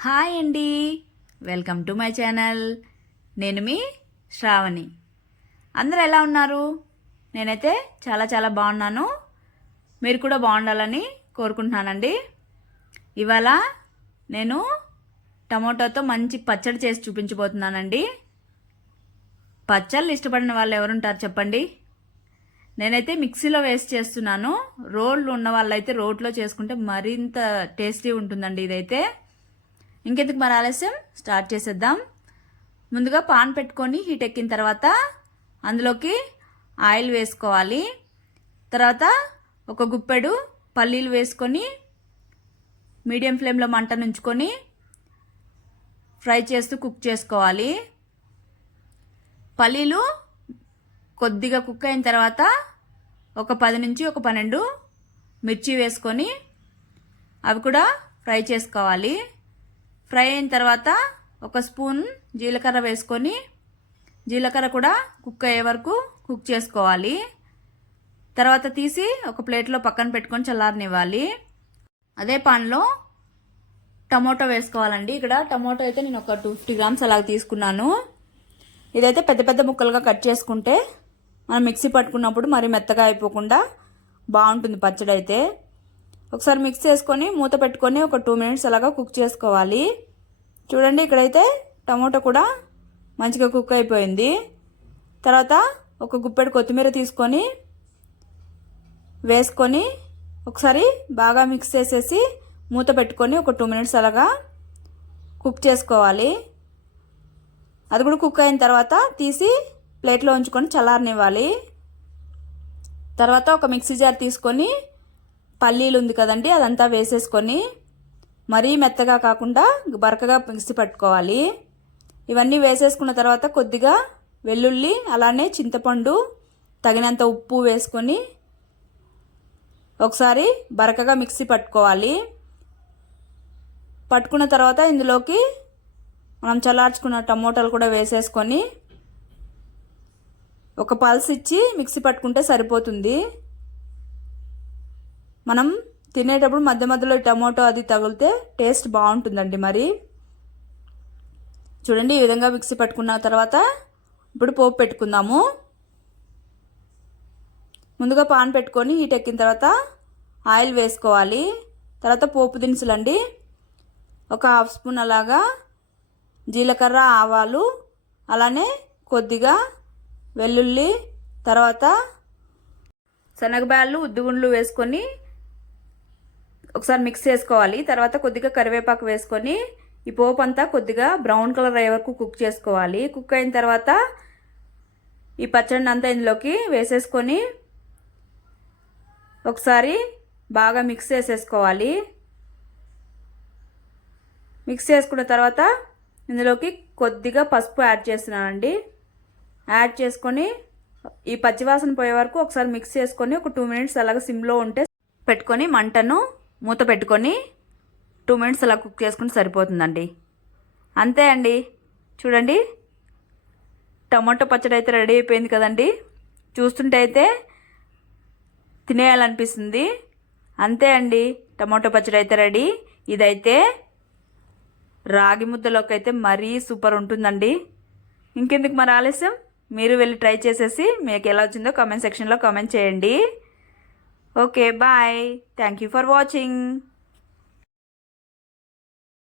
Hi అండి. Welcome to my channel. నేను మీ శ్రావణి. అందరూ ఎలా ఉన్నారు? నేనైతే చాలా చాలా బాగున్నాను. మీరు కూడా బాగుండాలని కోరుకుంటున్నానండి. ఇవాళ నేను టమోటాతో మంచి పచ్చడి చేసి చూపించబోతున్నానండి. పచ్చళ్ళు ఇష్టపడిన వాళ్ళు ఎవరుంటారు చెప్పండి? నేనైతే మిక్సీలో వేస్ట్ చేస్తున్నాను. రోళ్ళు ఉన్న వాళ్ళైతే రోట్లో చేసుకుంటే మరింత టేస్టీ ఉంటుందండి ఇదైతే. ఇంకెందుకు మరి ఆలస్యం? స్టార్ట్ చేసేద్దాం. ముందుగా పాన్ పెట్టుకొని హీట్ ఎక్కిన తర్వాత అందులోకి ఆయిల్ వేసుకోవాలి. తర్వాత ఒక గుప్పెడు పల్లీలు వేసుకొని మీడియం ఫ్లేమ్లో మంట నుంచుకొని ఫ్రై చేస్తూ కుక్ చేసుకోవాలి. పల్లీలు కొద్దిగా కుక్ అయిన తర్వాత ఒక పది నుంచి ఒక పన్నెండు మిర్చి వేసుకొని అవి కూడా ఫ్రై చేసుకోవాలి. ఫ్రై అయిన తర్వాత ఒక స్పూన్ జీలకర్ర వేసుకొని జీలకర్ర కూడా కుక్ అయ్యే వరకు కుక్ చేసుకోవాలి. తర్వాత తీసి ఒక ప్లేట్లో పక్కన పెట్టుకొని చల్లారనివ్వాలి. అదే పాన్లో టమోటో వేసుకోవాలండి. ఇక్కడ టమోటో అయితే నేను ఒక టూ ఫిఫ్టీ గ్రామ్స్ అలాగ తీసుకున్నాను. ఇదైతే పెద్ద పెద్ద ముక్కలుగా కట్ చేసుకుంటే మనం మిక్సీ పట్టుకున్నప్పుడు మరి మెత్తగా అయిపోకుండా బాగుంటుంది పచ్చడి అయితే ఒకసారి మిక్స్ చేసుకొని మూత పెట్టుకొని ఒక టూ మినిట్స్ అలాగా కుక్ చేసుకోవాలి. చూడండి ఇక్కడైతే టమోటా కూడా మంచిగా కుక్ అయిపోయింది. తర్వాత ఒక గుప్పెడు కొత్తిమీర తీసుకొని వేసుకొని ఒకసారి బాగా మిక్స్ చేసేసి మూత పెట్టుకొని ఒక టూ మినిట్స్ అలాగా కుక్ చేసుకోవాలి. అది కూడా కుక్ అయిన తర్వాత తీసి ప్లేట్లో ఉంచుకొని చల్లారనివ్వాలి. తర్వాత ఒక మిక్సీ జార్ తీసుకొని పల్లీలు ఉంది కదండి అదంతా వేసేసుకొని మరీ మెత్తగా కాకుండా బరకగా మిక్సీ పట్టుకోవాలి. ఇవన్నీ వేసేసుకున్న తర్వాత కొద్దిగా వెల్లుల్లి అలానే చింతపండు తగినంత ఉప్పు వేసుకొని ఒకసారి బరకగా మిక్సీ పట్టుకోవాలి. పట్టుకున్న తర్వాత ఇందులోకి మనం చల్లార్చుకున్న టమోటాలు కూడా వేసేసుకొని ఒక పల్స్ ఇచ్చి మిక్సీ పట్టుకుంటే సరిపోతుంది. మనం తినేటప్పుడు మధ్య మధ్యలో టమోటో అది తగిలితే టేస్ట్ బాగుంటుందండి మరి. చూడండి ఈ విధంగా మిక్సీ పట్టుకున్న తర్వాత ఇప్పుడు పోపు పెట్టుకుందాము. ముందుగా పాన్ పెట్టుకొని హీట్ ఎక్కిన తర్వాత ఆయిల్ వేసుకోవాలి. తర్వాత పోపు దినుసులండి. ఒక హాఫ్ స్పూన్ అలాగా జీలకర్ర ఆవాలు అలానే కొద్దిగా వెల్లుల్లి తర్వాత శనగబ్యాళ్ళు ఉద్దిగుండ్లు వేసుకొని ఒకసారి మిక్స్ చేసుకోవాలి. తర్వాత కొద్దిగా కరివేపాకు వేసుకొని ఈ పోపు అంతా కొద్దిగా బ్రౌన్ కలర్ అయ్యే వరకు కుక్ చేసుకోవాలి. కుక్ అయిన తర్వాత ఈ పచ్చడిని అంతా ఇందులోకి వేసేసుకొని ఒకసారి బాగా మిక్స్ చేసేసుకోవాలి. మిక్స్ చేసుకున్న తర్వాత ఇందులోకి కొద్దిగా పసుపు యాడ్ చేస్తున్నానండి. యాడ్ చేసుకొని ఈ పచ్చివాసన పోయే వరకు ఒకసారి మిక్స్ చేసుకొని ఒక టూ మినిట్స్ అలాగ సిమ్లో ఉంటే పెట్టుకొని మంటను మూత పెట్టుకొని టూ మినిట్స్ అలా కుక్ చేసుకుని సరిపోతుందండి. అంతే అండి. చూడండి. టమాటో పచ్చడి అయితే రెడీ అయిపోయింది కదండి. చూస్తుంటే అయితే తినేయాలనిపిస్తుంది. అంతే అండి. టమాటో పచ్చడి అయితే రెడీ. ఇదైతే రాగి ముద్దలోకి అయితే మరీ సూపర్ ఉంటుందండి. ఇంకెందుకు మరి ఆలస్యం? మీరు వెళ్ళి ట్రై చేసేసి మీకు ఎలా వచ్చిందో కామెంట్ సెక్షన్లో కామెంట్ చేయండి. Okay, bye. Thank you for watching.